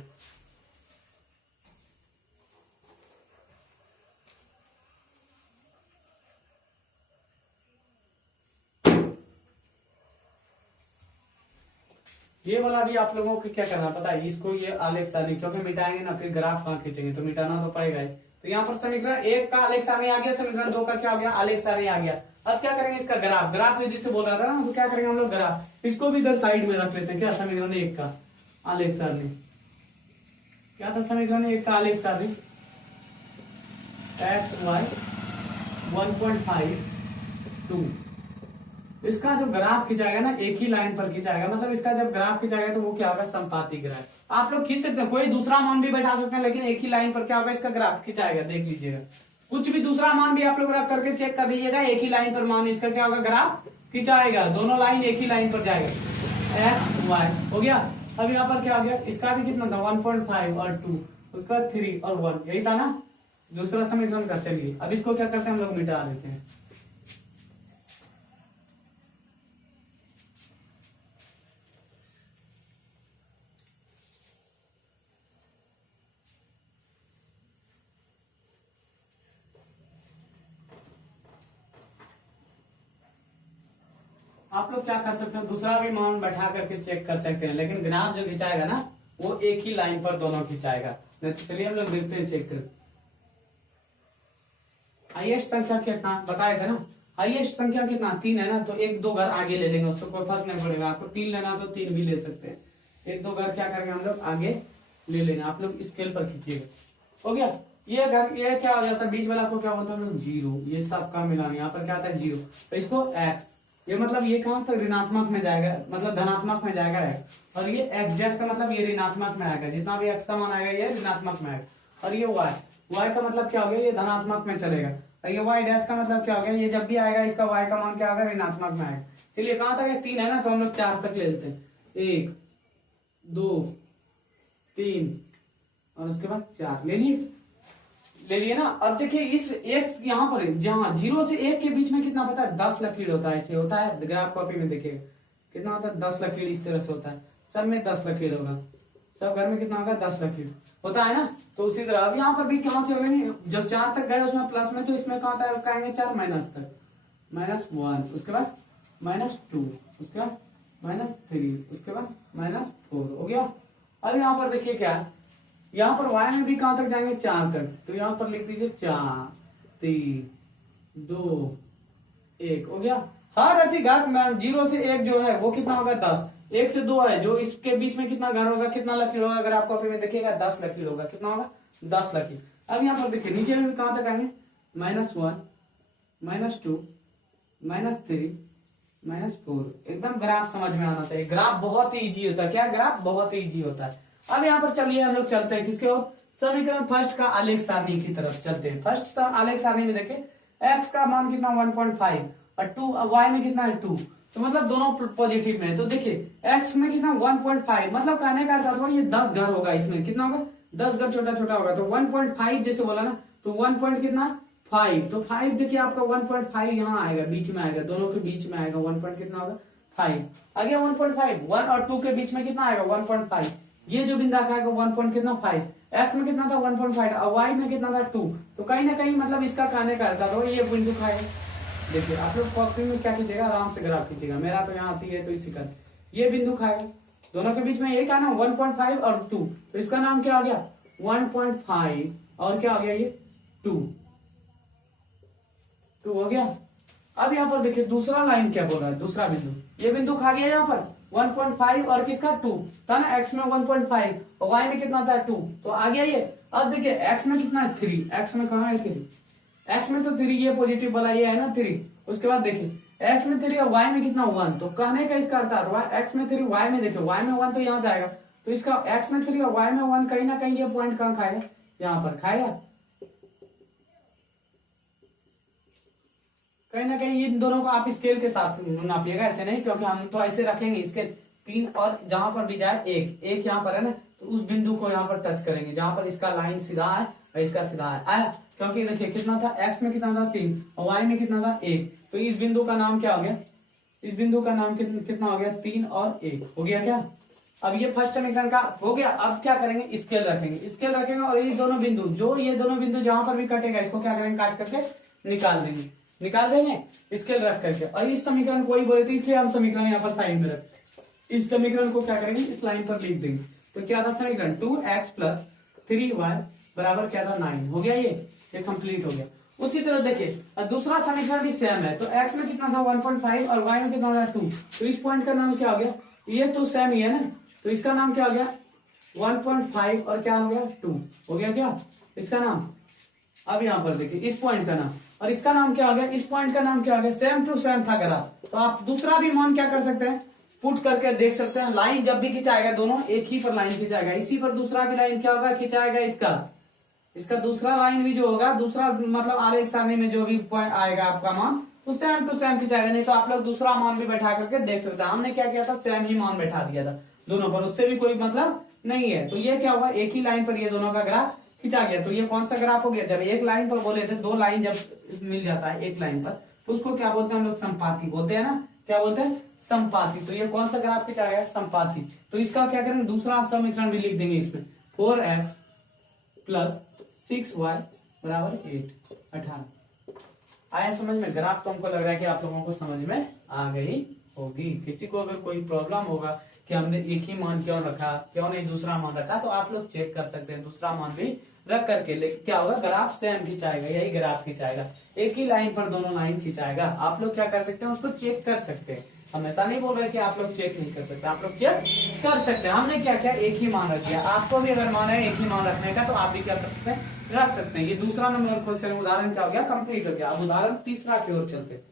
ये वाला भी आप लोगों को क्या करना पता है, इसको ये आलेख सारणी क्योंकि मिटाएंगे ना फिर ग्राफ कहाँ खींचेंगे, तो मिटाना तो पड़ेगा ही। तो यहाँ पर समीकरण 1 का आलेख सारणी आ गया, समीकरण 2 का क्या हो गया आलेख सारणी आ गया। अब क्या करेंगे इसका ग्राफ विधि से बोल रहा था ना, तो क्या करेंगे हम लोग ग्राफ, इसको भी इधर साइड में रख लेते हैं। क्या समीकरण 1 का आलेख सारणी क्या था, समीकरण 1 का आलेख सारणी x y 1.5 2, इसका जो ग्राफ खिंचाएगा ना एक ही लाइन पर खिंचाएगा, मतलब इसका जब ग्राफ खिंचाएगा तो वो क्या होगा संपाती ग्राफ। आप लोग खींच सकते हैं, कोई दूसरा मान भी बैठा सकते हैं, लेकिन एक ही लाइन पर क्या होगा इसका ग्राफ खिंचाएगा। देख लीजिएगा कुछ भी दूसरा मान भी आप लोग रख करके चेक कर लीजिएगा, एक ही लाइन पर मान इसका क्या होगा ग्राफ खिंचाएगा, दोनों लाइन एक ही लाइन पर जाएगा। एक्स वाई हो गया। अब यहाँ पर क्या हो गया, इसका भी कितना था 1.5 और 2, उसका 3 और 1, यही था ना दूसरा समीकरण का। चलिए अब इसको क्या करते हैं हम लोग मिटा देते हैं। आप लोग क्या कर सकते हो, दूसरा भी मान बैठा करके चेक कर सकते हैं, लेकिन ग्राफ जो खिंचाएगा ना वो एक ही लाइन पर दोनों खिंचाएगा। तो चलिए हम लोग देखते हैं चेक कर। हाईएस्ट संख्या कितना बताए थे ना, हाईएस्ट संख्या कितना 3 है ना, तो 1-2 घर आगे ले लेंगे, उससे कोई फर्क नहीं पड़ेगा। आपको 3 लेना तो 3 भी ले सकते हैं, 1-2 घर क्या करेंगे हम लोग आगे ले लेंगे। आप लोग स्केल पर खींचिएगा। हो गया ये घर, ये क्या हो जाता है बीच वाला को क्या बोलते हैं हम लोग 0, ये सबका मिलान, यहाँ पर क्या आता है 0, तो इसको x, ये मतलब ये कहां तक ऋणात्मक में जाएगा, मतलब धनात्मक में जाएगा x, और ये x डैश का मतलब ये ऋणात्मक में आएगा, जितना भी x का मान आएगा ये ऋणात्मक में आएगा। और ये y का मतलब क्या हो गया, ये धनात्मक में चलेगा। और ये y डैश का मतलब क्या हो गया, ये जब भी आएगा इसका y का मान क्या होगा ऋणात्मक में आएगा। चलिए कहां तक है 3 है ना, तो हम लोग 4 तक ले लेते हैं, 1 2 3 और उसके बाद 4 ले लिए ना। अब देखिए इस x यहाँ पर जहाँ 0 से 1 के बीच में कितना पता है 10 लकीर होता है, ऐसे होता है ग्राफ कॉपी में देखिएगा कितना होता है 10 लकीर, इस तरह से होता है, सब में 10 लकीर होगा, सब घर में कितना होगा 10 लकीर होता है ना। तो उसी तरह अब यहाँ पर भी कहाँ से होंगे, जब 4 तक गए उसमें प्लस में, तो इसमें कहाँ तक आएंगे 4 माइनस तक, -1, उसके बाद -2, उसके बाद -3, उसके बाद -4 हो गया। अब यहाँ पर देखिए क्या, यहाँ पर y में भी कहां तक जाएंगे 4 तक, तो यहाँ पर लिख दीजिए 4 3 2 1 हो गया। हर अधिघात में 0 से 1 जो है वो कितना होगा 10, 1 से 2 है जो इसके बीच में कितना घर होगा, कितना लकीर होगा, अगर आप कॉपी में देखिएगा 10 लकीर होगा, कितना होगा 10 लकीर। अब यहाँ पर देखिए नीचे में कहां तक आएंगे -1 -2 -3 -4। एकदम ग्राफ समझ में आना चाहिए। ग्राफ बहुत ही इजी होता है। क्या ग्राफ बहुत ही इजी होता है। अब यहाँ पर चलिए हम लोग चलते हैं किसके ओर, समीकरण फर्स्ट का आलेख सारणी की तरफ चलते हैं। फर्स्ट आलेख सारणी में देखें x का मान कितना 1.5 और 2 y में कितना है 2, तो मतलब दोनों पॉजिटिव में है। तो देखिए x में कितना 1.5, मतलब कहने का अर्थ ये 10 घर होगा। इसमें कितना होगा 10 घर, छोटा छोटा होगा। तो 1.5 जैसे बोला ना, तो 1 पॉइंट कितना 5, तो 5 देखिए आपका 1.5 यहाँ आएगा, बीच में आएगा, दोनों के बीच में आएगा। 1 पॉइंट कितना होगा 5 आ गया। 1.5 1 और 2 के बीच में कितना आएगा 1.5। ये जो बिंदु आएगा 1 पॉइंट कितना 5, एक्स में कितना था 1.5 और वाई में कितना था 2। तो कहीं ना कहीं मतलब इसका कहने का अर्थ है ये बिंदु खाएगा। देखिए आप लोग कॉपी में क्या कीजिएगा, आराम से ग्राफ कीजिएगा। मेरा तो यहाँ आती है तो इसी का ये बिंदु खाएगा। दोनों के बीच में यही कहा ना 1.5 और 2, तो इसका नाम क्या आ गया 1.5 और क्या आ गया ये 2 हो गया। अब यहाँ पर देखिए दूसरा लाइन क्या बोल रहा है, दूसरा बिंदु, ये बिंदु खा गया यहाँ पर 1.5 और किसका 2 था ना, x में 1.5 और y में कितना था 2, तो आ गया ये। अब देखिए x में कितना है 3, x में कहाँ है 3, x में तो 3, ये पॉजिटिव वाला ये है ना 3। उसके बाद देखिए x में 3 और y में कितना 1, तो कहने का इसका अर्थ है x में 3 y में देखिए y में 1 तो यहाँ जाएगा, तो इसका x में 3 और y में 1 कहीं ना कहीं ये पॉइंट कहाँ खाएगा, यहाँ पर खाएगा। कहीं ना कहीं इन दोनों को आप स्केल के साथ नापिएगा, ऐसे नहीं, क्योंकि हम तो ऐसे रखेंगे स्केल 3 और जहां पर भी जाए एक यहाँ पर है ना, तो उस बिंदु को यहाँ पर टच करेंगे जहां पर इसका लाइन सीधा है और इसका सीधा है आया। क्योंकि देखिए कितना था x में कितना था 3 और y में कितना था 1, तो इस बिंदु का नाम क्या हो गया, इस बिंदु का नाम कितना हो गया 3 और 1 हो गया क्या। अब ये फर्स्ट समीकरण का हो गया। अब क्या करेंगे स्केल रखेंगे और ये दोनों बिंदु जहां पर भी कटेगा इसको क्या करेंगे काट करके निकाल देंगे स्केल रख करके। और इस समीकरण को ही बोले थे इसलिए हम समीकरण यहाँ पर साइड में रखते। इस समीकरण को क्या करेंगे इस लाइन पर लिख देंगे। तो क्या था समीकरण 2x + 3y बराबर क्या था 9 हो गया। ये कंप्लीट हो गया। उसी तरह देखिए दूसरा समीकरण भी सेम है। तो x में कितना था 1.5 और y में कितना था 2, तो इस पॉइंट का नाम क्या हो गया, ये तो सेम ही है ना, तो इसका नाम क्या हो गया 1.5 और क्या हो गया 2 हो गया क्या इसका नाम। अब यहाँ पर देखिए इस पॉइंट का नाम और इसका नाम क्या हो गया, इस पॉइंट का नाम क्या हो गया, सेम टू सेम था ग्राफ। तो आप दूसरा भी मान क्या कर सकते हैं पुट करके देख सकते हैं। लाइन जब भी खिंचाएगा दोनों एक ही पर लाइन खिंचाएगा, इसी पर दूसरा भी लाइन क्या होगा खिंचाएगा, इसका दूसरा लाइन भी जो होगा दूसरा मतलब आलेख सारणी में जो भी पॉइंट आएगा आपका मान वो सेम टू सेम खिंचाएगा। नहीं तो आप लोग दूसरा मान भी बैठा करके देख सकते हैं। हमने क्या किया था सेम ही मान बैठा दिया था दोनों पर, उससे भी कोई मतलब नहीं है। तो ये क्या हुआ एक ही लाइन पर ये दोनों का ग्राफ खिंचा गया। तो ये कौन सा ग्राफ हो गया, जब एक लाइन पर बोले थे, दो लाइन जब मिल जाता है एक लाइन पर तो उसको क्या बोलते हैं हम लोग संपाती बोलते हैं ना, क्या बोलते हैं संपाती। तो ये कौन सा ग्राफ खिंचा गया संपाती। तो इसका क्या करेंगे दूसरा समीकरण भी लिख देंगे इसमें 4x + 6y बराबर 18। आया समझ में ग्राफ। तो हमको लग रहा है कि आप लोगों को समझ में आ गई होगी। किसी को अगर कोई प्रॉब्लम होगा कि हमने एक ही मान क्यों रखा, क्यों नहीं दूसरा मान रखा, तो आप लोग चेक कर सकते हैं दूसरा मान भी रख करके। लेकिन क्या होगा ग्राफ सेम खिंचाएगा, यही ग्राफ खिंचाएगा, एक ही लाइन पर दोनों लाइन खिंचाएगा। आप लोग क्या कर सकते हैं उसको चेक कर सकते हैं। हम ऐसा नहीं बोल रहे कि आप लोग चेक नहीं कर सकते, आप लोग चेक कर सकते हैं। हमने क्या किया एक ही मान रख दिया। आपको भी अगर मान है एक ही मान रखने का तो आप भी क्या कर सकते हैं रख सकते हैं। ये दूसरा नंबर क्वेश्चन उदाहरण क्या हो गया कंप्लीट हो गया। अब उदाहरण तीसरा की ओर चलते हैं।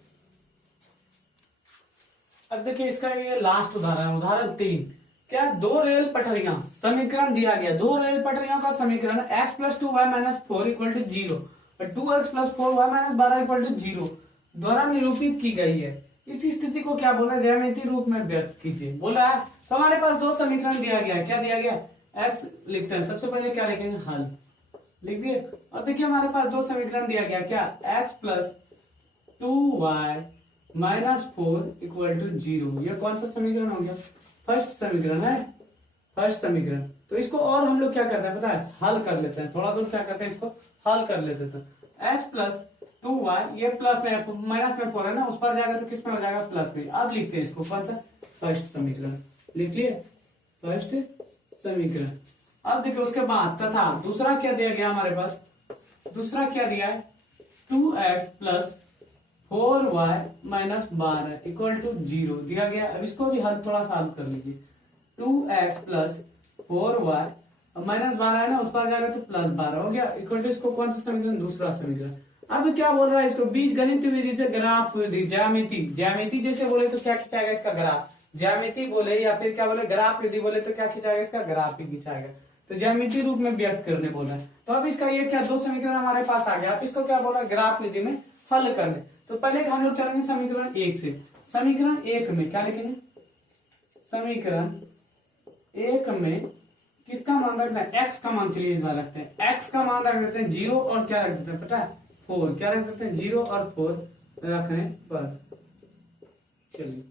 अब देखिए इसका ये लास्ट उदाहरण उदाहरण 3। क्या दो रेल पटरियां समीकरण दिया गया, दो रेल पटरियों का समीकरण x + 2y - 4 = 0 और 2x + 4y - 12 = 0 द्वारा निरूपित की गई है। इस स्थिति को क्या बोला ज्यामितीय रूप में व्यक्त कीजिए बोला है। तो हमारे पास दो समीकरण दिया गया, क्या दिया गया x लिखते हैं। सबसे पहले क्या लिखेंगे हल लिख दिए। और देखिए हमारे पास दो समीकरण दिया गया क्या x + 2y - 4 = 0। ये कौन सा समीकरण हो गया फर्स्ट समीकरण है, फर्स्ट समीकरण। तो इसको और हम लोग क्या करते हैं पता है हल कर लेते हैं। थोड़ा दूर क्या करते हैं इसको हल कर लेते हैं। x + 2y ये प्लस में माइनस में 4 है ना, उस पर जाएगा तो किस में हो जाएगा प्लस में। अब लिखते हैं इसको कौन सा फर्स्ट समीकरण लिख लिए फर्स्ट समीकरण। अब देखिए उसके बाद तथा दूसरा क्या दिया गया हमारे पास, दूसरा क्या दिया है 2x + 4y - 12 = 0 दिया गया। अब इसको भी हल थोड़ा सा हल कर लीजिए। 2x + 4y - 12 है ना, उस पर जाएगा तो +12 हो गया इक्वल टू इसको कौन सा समीकरण दूसरा समीकरण। अब क्या बोल रहा है इसको, बीज गणित विधि से ग्राफ विधि, ज्यामिति, ज्यामिति जैसे बोले तो क्या खिंचाएगा इसका ग्राफ, ज्यामिति बोले या फिर क्या बोले ग्राफ विधि बोले तो क्या खिंचाएगा इसका ग्राफ ही खिंचाएगा। तो ज्यामिति रूप में व्यक्त करने बोला है। तो अब इसका ये क्या 2 समीकरण हमारे पास आ गया। अब इसको क्या बोला, ग्राफ विधि में हल करने। तो पहले हम लोग चलेंगे समीकरण 1 से। समीकरण 1 में क्या लिखेंगे, समीकरण 1 में किसका मान रखना है, x का मान। चलिए इस बार रखते हैं, x का मान रख देते हैं 0 और क्या रख देते हैं पता है 4, क्या रख देते हैं 0 और 4 रखने पर। चलिए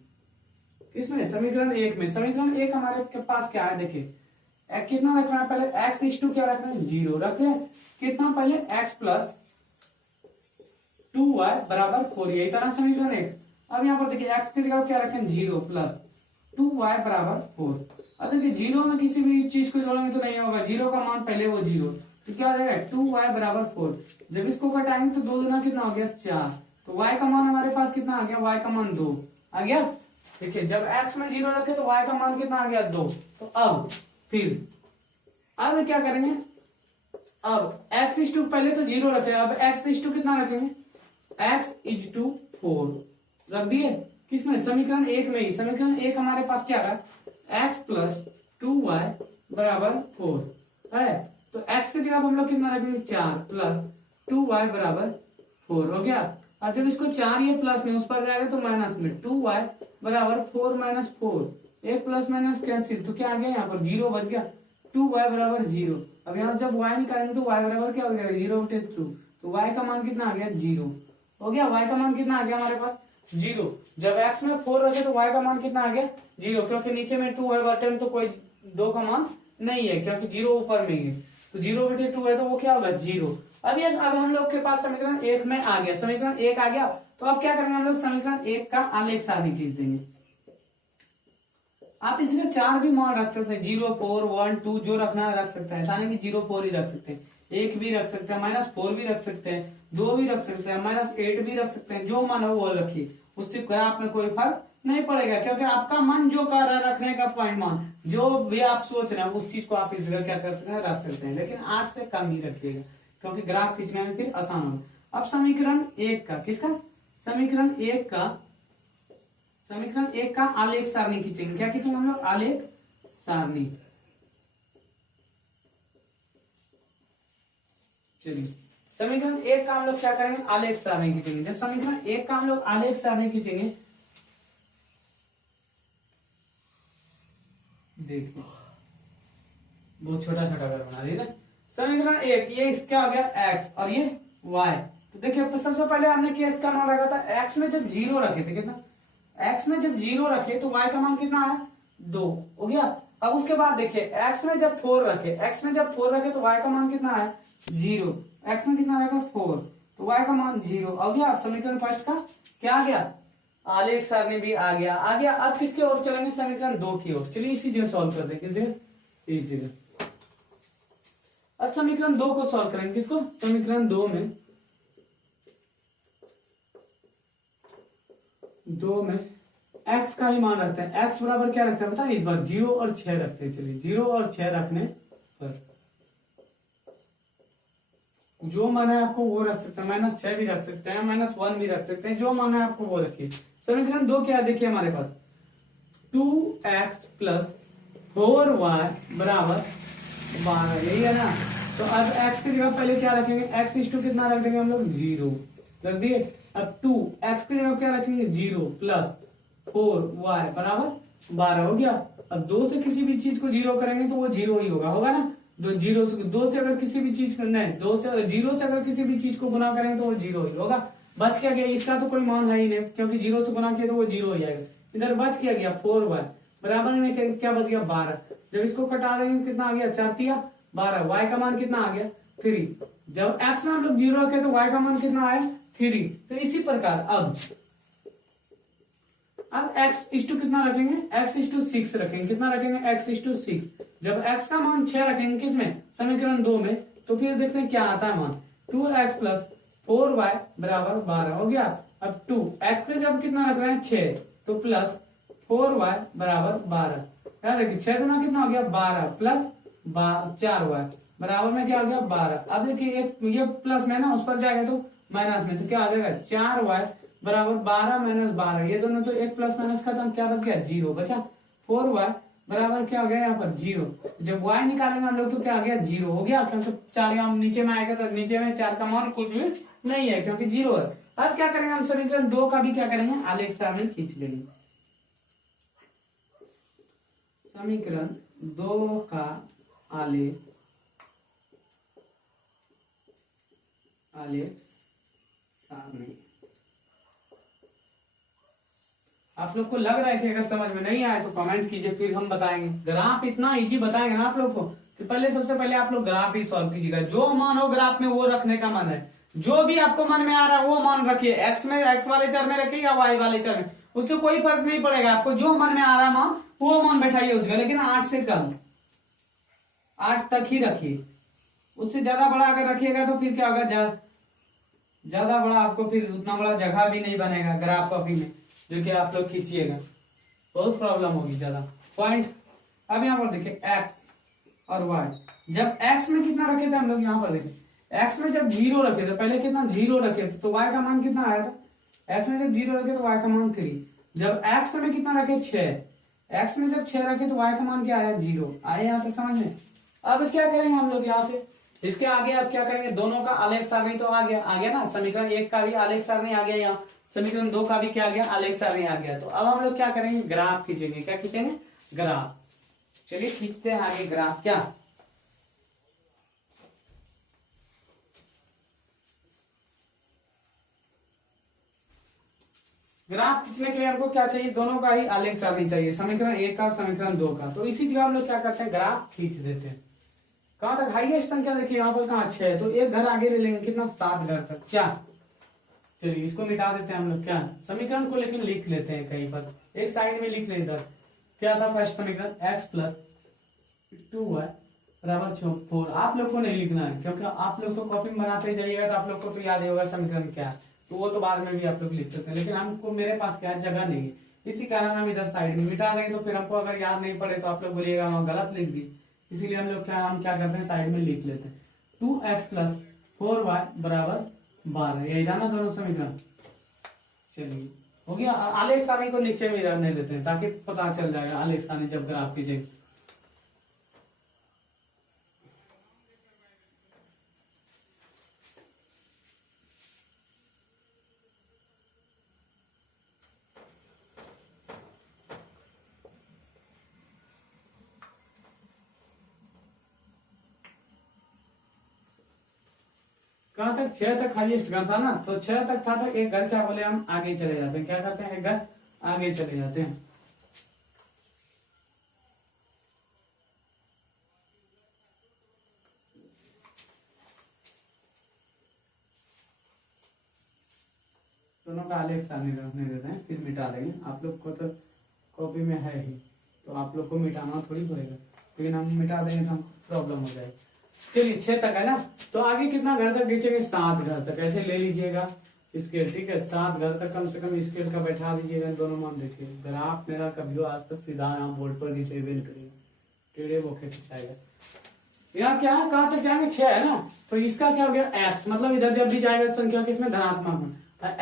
इसमें समीकरण 1 में, समीकरण 1 हमारे के पास क्या है देखिए, कितना रखना है पहले, x इज टू क्या रखना है 0 रखे, कितना पहले x प्लस 2y बराबर 4, यही था ना समीकरण 1। अब यहाँ पर देखिए x की जगह क्या रखें 0 प्लस 2y बराबर 4। अब देखिए 0 में किसी भी चीज को जोड़ेंगे तो नहीं होगा, 0 का मान पहले वो 0, तो क्या हो जाएगा 2y बराबर 4। जब इसको घटाएंगे तो 2 दूना कितना हो गया 4, तो y का मान हमारे पास कितना आ गया, y का मान 2 आ गया। देखिए जब x में 0 रखे तो y का मान कितना आ गया 2। तो अब फिर अब क्या करेंगे, अब x इज टू पहले तो 0 रखे, अब x इज टू कितना रखेंगे, x इज टू 4 रख दिए किसमें, समीकरण 1 में ही। समीकरण 1 हमारे पास क्या है, x प्लस 2y बराबर 4 है, तो x की जगह हम लोग कितना रखेंगे 4 प्लस 2y बराबर 4 हो गया। और जब इसको 4 ये प्लस में उस पर जाएगा तो माइनस में, 2y बराबर 4 माइनस 4, एक प्लस माइनस कैंसिल, तो क्या आ गया यहाँ पर 0 बच गया, 2y बराबर 0। अब यहाँ जब y निकालेंगे तो y बराबर क्या हो गया 0 बटे 2, तो y का मान कितना आ गया 0 हो गया। y का मान कितना आ गया हमारे पास 0। जब x में 4 रखे तो y का मान कितना आ गया 0, क्योंकि नीचे में 2 है बटे में तो कोई 2 का मान नहीं है, क्योंकि 0 ऊपर में ही है, तो 0 बटे 2 है तो वो क्या होगा 0। अब हम लोग के पास समीकरण 1 में आ गया, समीकरण 1 आ गया। तो अब क्या करेंगे हम लोग, समीकरण 1 का आलेख सारणी खींच देंगे। आप इसके 4 भी मान रख सकते हैं, 0 4 1 2 जो रखना है रख सकते हैं, ऐसा नहीं कि 0 4 ही रख सकते हैं, 1 भी रख सकते हैं, -4 भी रख सकते हैं, 2 भी रख सकते हैं, -8 भी रख सकते हैं, जो मन हो वो रखिए, उससे ग्राफ में कोई फर्क नहीं पड़ेगा, क्योंकि आपका मन जो कर रहा है रखने का पॉइंट मान जो भी आप सोच रहे हैं उस चीज को आप इस जगह क्या कर सकते हैं रख सकते हैं, लेकिन 8 से कम ही रखिएगा क्योंकि ग्राफ खींचने में फिर आसान होगा। अब समीकरण 1 का किसका, समीकरण 1 का आलेख सारणी खींचेंगे। क्या खींचेंगे हम लोग, आलेख सारणी। चलिए समीकरण 1 का हम लोग क्या करेंगे, आलेख सारणी खींचेंगे। जब समीकरण 1 का हम लोग आलेख सारणी खींचेंगे, देखिए बहुत छोटा छोटा कर बना दिया ना। समीकरण 1 ये क्या हो गया x और ये y। तो देखिए तो सबसे पहले हमने किया इसका मान रखा था x में जब 0 रखे थे, कितना x में जब 0 रखे तो y का मान कितना आया 2 हो गया। अब उसके बाद देखिए x में जब 4 रखे, x में जब 4 रखे तो y का मान कितना आया 0, x में कितना आएगा 4, तो y का मान 0 हो गया। समीकरण फर्स्ट का क्या आ गया, आलेख सारणी भी आ गया। अब किसके ओर चलेंगे, समीकरण 2 की ओर। चलिए इसी जगह सॉल्व कर दें, किस जगह, इस जगह। अब समीकरण 2 को सॉल्व करेंगे, किसको, समीकरण 2 में x का ही मान रखते हैं, x बराबर क्या रखते हैं पता है इस बार 0 और 6 रखते हैं। चलिए 0 और 6 रखने पर जो माना है आपको वो रख सकते हैं, -6 भी रख सकते हैं, -1 भी रख सकते हैं, जो माना है आपको वो रखिए। समीकरण 2 क्या है देखिए हमारे पास 2x प्लस 4y बराबर 12, यही है ना। तो अब x की जगह पहले क्या रखेंगे, x इज टू कितना रख देंगे हम लोग 0 रख दिए। अब 2 x की जगह क्या रखेंगे 0 प्लस 4y बराबर 12 हो गया। अब 2 से किसी भी चीज को 0 करेंगे तो वो 0 ही होगा ना। 2 से अगर किसी भी चीज को नहीं, 0 से अगर किसी भी चीज को गुना करेंगे तो वो 0 ही होगा। बच क्या गया, इसका तो कोई मान है ही नहीं क्योंकि 0 से गुना किया तो वो 0 ही आएगा। इधर बच क्या गया 4y बराबर में क्या बच गया 12। जब इसको कटा देंगे कितना आ गया 4 तिया 12, y का मान कितना आ गया 3। जब x में हम लोग 0 रखे तो y का मान कितना आया 3। तो इसी प्रकार अब x इज टू कितना रखेंगे, x इज टू 6 रखेंगे, कितना रखेंगे x इज टू 6। जब x का मान 6 रखेंगे किसमें, समीकरण 2 में, तो फिर देखते हैं क्या आता है मान 2x प्लस 4y बराबर 12 हो गया। अब 2x से जब कितना रख रहे हैं 6 तो प्लस 4y बराबर 12, याद रखिए 6 गुना कितना हो गया 12 प्लस 4y बराबर में क्या हो गया 12। अब देखिए ये प्लस में ना उस पर जाएगा तो माइनस में, तो क्या आ जाएगा 4y बराबर 12 माइनस 12, ये दोनों तो एक प्लस माइनस खत्म, क्या बच गया 0 बचा। 4y बराबर क्या हो गया यहाँ पर 0, जब y निकालेंगे हम लोग तो क्या आ गया 0 हो गया, क्योंकि 4 यहाँ नीचे में आएगा तो नीचे में 4 का मान कुछ भी नहीं है क्योंकि 0 है। अब क्या करेंगे हम समीकरण 2 का भी क्या करेंगे आलेख सारणी खींच लेंगे। समीकरण 2 का आलेख सारणी। आप लोग को लग रहा है कि अगर समझ में नहीं आए तो कमेंट कीजिए, फिर हम बताएंगे। ग्राफ इतना इजी बताएंगे ना आप लोग को कि पहले सबसे पहले आप लोग ग्राफ ही सॉल्व कीजिएगा, जो मान हो ग्राफ में वो रखने का मन है, जो भी आपको मन में आ रहा है वो मान रखिए, एक्स में एक्स वाले चर में रखिए या वाई वाले चर में, उससे कोई फर्क नहीं पड़ेगा, आपको जो मन में आ रहा है मान वो मान बैठाइए उसका, लेकिन 8 से कम, 8 तक ही रखिए। उससे ज्यादा बड़ा अगर रखिएगा तो फिर क्या होगा, ज्यादा बड़ा आपको फिर उतना बड़ा जगह भी नहीं बनेगा ग्राफ कॉपी में, जो कि आप लोग खींचिएगा, बहुत प्रॉब्लम होगी ज्यादा पॉइंट। अब यहाँ पर देखिए x और y, जब x में कितना रखे थे हम लोग, यहाँ पर देखिए x में जब 0 रखे थे, पहले कितना 0 रखे थे तो y का मान कितना आया था, x में जब 0 रखे तो y का मान 3, जब x में कितना रखे 6, x में जब 6 रखे तो y का मान क्या आया 0, आए यहाँ तक समझ में। अब क्या करेंगे हम लोग यहाँ से, इसके आगे अब क्या करेंगे, दोनों का आलेख सारणी तो आ गया ना, समीकरण 1 का भी आलेख सारणी आ गया, यहाँ समीकरण 2 का भी क्या आ गया आलेख सारणी आ गया। तो अब हम लोग क्या करेंगे ग्राफ खींचेंगे, क्या खींचेंगे ग्राफ। चलिए खींचते हैं आगे ग्राफ। क्या ग्राफ खींचने के लिए हमको क्या चाहिए, दोनों का ही आलेख सारणी चाहिए, समीकरण 1 का समीकरण 2 का। तो इसी जगह हम लोग क्या करते हैं ग्राफ खींच देते हैं। कहां तक हाईएस्ट संख्या देखिए यहाँ पर कहाँ 6 है, तो एक घर आगे ले लेंगे, कितना 7 घर तक। क्या चलिए इसको मिटा देते हैं हम लोग, क्या समीकरण को लेकिन लिख लेते हैं कहीं पर, एक साइड में लिख लें इधर। क्या था फर्स्ट समीकरण x प्लस 2y बराबर 4। आप लोग को नहीं लिखना है क्योंकि आप लोग तो कॉपी में बनाते ही जाइएगा, तो आप लोग को तो याद ही होगा समीकरण क्या, तो वो तो बाद में भी आप लोग लिख सकते हैं, लेकिन हमको मेरे पास क्या जगह नहीं है, इसी कारण हम इधर साइड में मिटा देंगे, तो फिर हमको अगर याद नहीं पड़े तो आप लोग बोलिएगा गलत लिख दी, इसीलिए हम लोग क्या करते हैं साइड में लिख लेते हैं। 2x प्लस 4y बराबर 12, यही था ना दोनों समीकरण। चलिए हो गया। आलेख सारणी को नीचे में रहने देते हैं ताकि पता चल जाएगा आलेख सारणी जब ग्राफ कीजिए। कहां तक 6 तक हाईएस्ट घर था ना, तो 6 तक था, तो एक घर क्या बोले हम आगे चले जाते हैं, क्या करते हैं एक घर आगे चले जाते हैं। दोनों का आलेख सारणी रखने देते हैं, फिर मिटा देंगे। आप लोग को तो कॉपी में है ही, तो आप लोग को मिटाना थोड़ी पड़ेगा, लेकिन हम मिटा देंगे तो हम प्रॉब्लम हो जाएगी। चलिए 6 तक है ना, तो आगे कितना घर तक खींचेंगे 7 घर तक, ऐसे ले लीजिएगा स्केल, ठीक है 7 घर तक कम से कम स्केल का बैठा दीजिएगा। दोनों मान देखिए, ग्राफ मेरा कभी आज तक सीधा यहाँ बोर्ड पर खींचेबे नहीं करेगा, टेढ़े बोके खिंचाएगा। यहाँ क्या है कहाँ तक जाएंगे 6 है ना, तो इसका क्या हो गया x, मतलब इधर जब भी जाएगा संख्या किसमें धनात्मक में,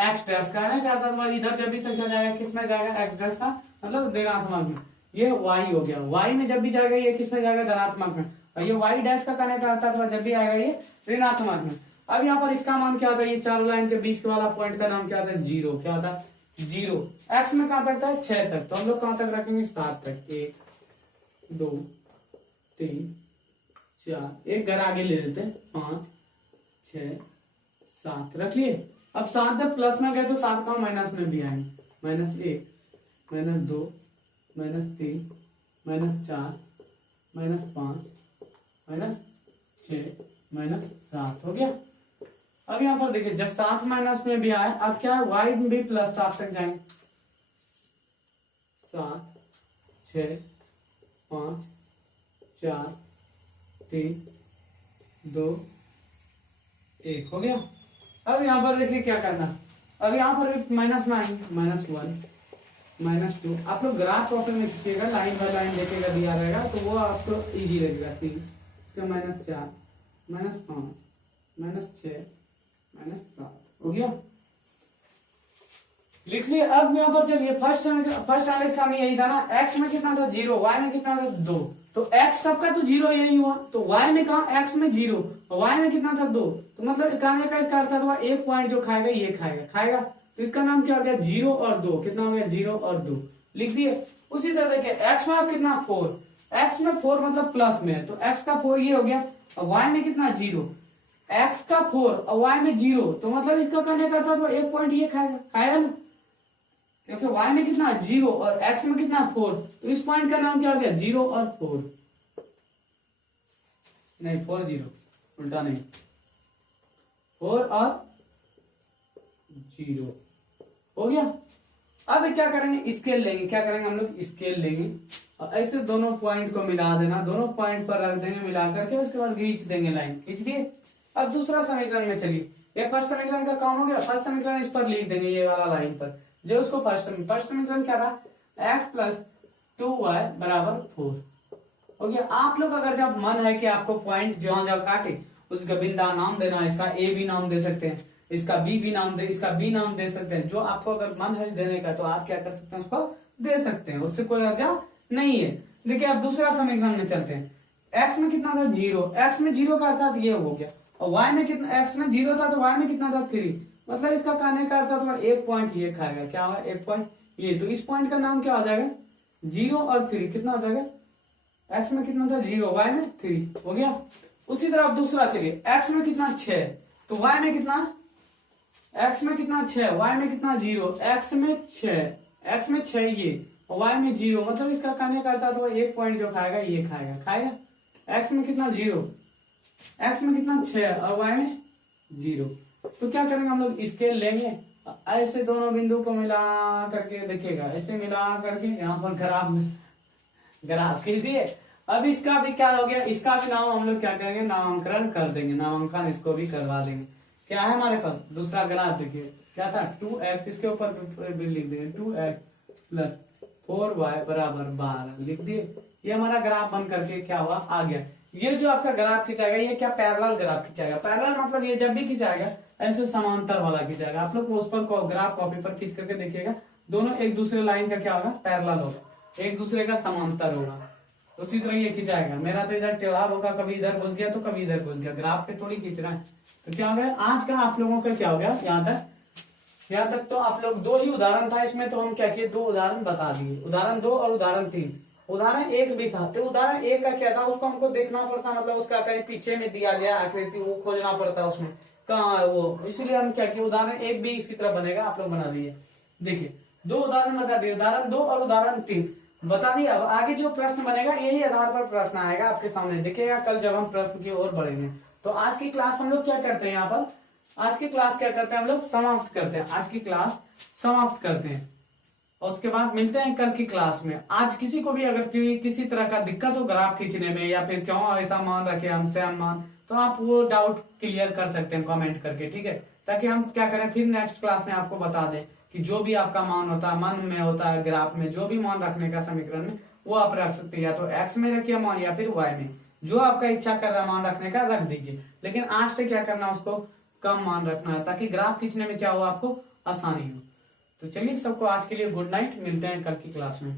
x डैश का है, क्या था इधर जब भी संख्या जाएगा किसमें जाएगा x डैश का, मतलब ऋणात्मक में। ये y हो गया, y में जब भी जाएगा ये किसमें जाएगा धनात्मक में, और ये y डैश का कहने का अर्थ था जब भी आएगा ये ऋणात्मक में। अब यहाँ पर इसका मान क्या होता है, ये चारों लाइन के बीच वाला पॉइंट का नाम क्या होता है 0, क्या होता है 0। x में कहाँ तक था 6 तक, तो हम लोग कहाँ तक रखेंगे 7 तक, 1 2 3 4, एक घर आगे ले लेते हैं 5 6 7 रख लिए। अब 7 जब प्लस में गए तो 7 का माइनस में भी आएंगे, -1 -2 -3 -4 -5 -6 -7 हो गया। अब यहाँ पर देखिए जब 7 माइनस में भी आए, अब क्या है y में भी +7 तक जाएंगे, 7 6 5 4 3 2 1 हो गया। अब यहाँ पर देखिए क्या करना, अब यहाँ पर माइनस में आएंगे, -1 -2। आप लोग ग्राफ कॉपी में खींचिएगा, लाइन बाय लाइन देखेगा दिया रहेगा, तो वो आपको इजी लगेगा। 3 इसका -4 -5 -6 -7 हो गया, लिख लिए। अब यहाँ पर चलिए फर्स्ट वाले सामने यही था ना, एक्स में कितना था 0, वाई में कितना था 2, तो एक्स सबका तो 0 यही हुआ, तो वाई में कहा एक्स में 0, वाई में कितना था 2, तो मतलब कहने का इसका अर्थ था एक पॉइंट जो खाएगा ये खाएगा, तो इसका नाम क्या हो गया 0 और 2, कितना हो गया 0 और 2, लिख दिए। उसी तरह देखिए एक्स में कितना 4, एक्स में 4 मतलब प्लस में है, तो एक्स का 4 ये हो गया, और वाई में कितना 0, एक्स का 4 और वाई में 0, तो मतलब इसका कहने का था तो एक पॉइंट ये खाएगा ना, क्योंकि y में कितना 0 और x में कितना 4, तो इस पॉइंट का नाम क्या हो गया 0 और 4, नहीं 4 0, उल्टा नहीं, 4 और 0 हो गया। अब क्या करेंगे स्केल लेंगे, क्या करेंगे हम लोग स्केल लेंगे और ऐसे दोनों पॉइंट को मिला देना, दोनों पॉइंट पर रख देंगे मिला करके, उसके बाद खींच देंगे लाइन, खींच दिए। अब दूसरा समीकरण में चलिए, ये फर्स्ट समीकरण का काम हो गया, फर्स्ट समीकरण इस पर लिख देंगे ये वाला लाइन पर, जो उसको फर्स्ट समीकरण क्या था x प्लस 2y बराबर 4 हो गया। आप लोग अगर जब मन है कि आपको पॉइंट जहां काटे उसका बिंदा नाम देना, इसका a भी नाम दे सकते हैं, इसका b भी नाम दे, इसका b नाम दे सकते हैं, जो आपको अगर मन है देने का तो आप क्या कर सकते हैं उसको दे सकते हैं, उससे कोई अर्जा नहीं है। देखिए अब दूसरा समीकरण में चलते हैं, x में कितना था 0, x में 0 का अर्थात ये हो गया, और y में कितना, x में 0 था तो y में कितना था 3, मतलब इसका कहने का अर्थ था एक पॉइंट ये खाएगा, क्या होगा एक पॉइंट ये, तो इस पॉइंट का नाम क्या हो जाएगा 0 और 3, कितना हो जाएगा x में कितना था 0, y में 3 हो गया। उसी तरह अब दूसरा चलिए, x में कितना 6, तो y में कितना, x में कितना 6, y में कितना 0, x में 6 ये और y में 0, मतलब इसका कहने का अर्थ था एक पॉइंट जो खाएगा ये खाएगा, x में कितना 0, x में कितना 6 और y में 0, तो क्या करेंगे हम लोग स्केल लेंगे, ऐसे दोनों बिंदु को मिला करके देखिएगा, ऐसे मिला करके यहाँ पर ग्राफ खींच दिए। अब इसका भी क्या हो गया, इसका भी नाम हम लोग क्या करेंगे नामांकन कर देंगे, नामांकन इसको भी करवा देंगे। क्या है हमारे पास दूसरा ग्राफ, देखिए क्या था 2x, इसके ऊपर भी लिख देंगे 2x प्लस 4y बराबर 12, लिख दिए। ये हमारा ग्राफ बन करके क्या हुआ आ गया। ये जो आपका ग्राफ खिंचाएगा ये क्या पैरेलल ग्राफ खिंचाएगा, पैरेलल मतलब ये जब भी खिंचाएगा ऐसे समांतर वाला खिंचाएगा। आप लोग उस पर ग्राफ कॉपी पर खींच करके देखिएगा, दोनों एक दूसरे लाइन का क्या होगा पैरेलल होगा, एक दूसरे का समांतर होगा, उसी तरह ये खिंचाएगा। मेरा तो इधर टेढ़ा होगा, कभी इधर घुस गया तो कभी इधर घुस गया, ग्राफ पे थोड़ी खींच रहा है। तो क्या हो गया आज का आप लोगों का क्या हो गया, यहाँ तक तो आप लोग 2 ही उदाहरण था इसमें, तो हम क्या किए 2 उदाहरण बता दिए, उदाहरण 2 और उदाहरण 3। उदाहरण 1 भी था, तो उदाहरण 1 का क्या था उसको हमको देखना पड़ता, मतलब उसका कहीं पीछे में दिया गया आकृति वो खोजना पड़ता उसमें कहाँ है वो, इसलिए हम क्या किए उदाहरण 1 भी इसी तरह बनेगा, आप लोग बना दिए। देखिए 2 उदाहरण बता दिए, उदाहरण 2 और उदाहरण 3 बता दिए। अब आगे जो प्रश्न बनेगा यही आधार पर प्रश्न आएगा आपके सामने, देखिएगा कल जब हम प्रश्न की ओर बढ़ेंगे। तो आज की क्लास हम लोग क्या करते हैं, यहाँ पर आज की क्लास क्या करते हैं हम लोग समाप्त करते हैं, आज की क्लास समाप्त करते हैं और उसके बाद मिलते हैं कल की क्लास में। आज किसी को भी अगर किसी तरह का दिक्कत हो ग्राफ खींचने में या फिर क्यों ऐसा मान रखे हमसे हम मान, तो आप वो डाउट क्लियर कर सकते हैं कमेंट करके, ठीक है, ताकि हम क्या करें फिर नेक्स्ट क्लास में आपको बता दें कि जो भी आपका मान होता है, मन में होता है ग्राफ में जो भी मान रखने का समीकरण में वो आप रख सकते हैं, या तो एक्स में रखिए मान या फिर वाई में, जो आपका इच्छा कर रहा है मान रखने का रख दीजिए, लेकिन आज से क्या करना उसको कम मान रखना है ताकि ग्राफ खींचने में क्या हो आपको आसानी हो। तो चलिए सबको आज के लिए गुड नाइट, मिलते हैं कल की क्लास में।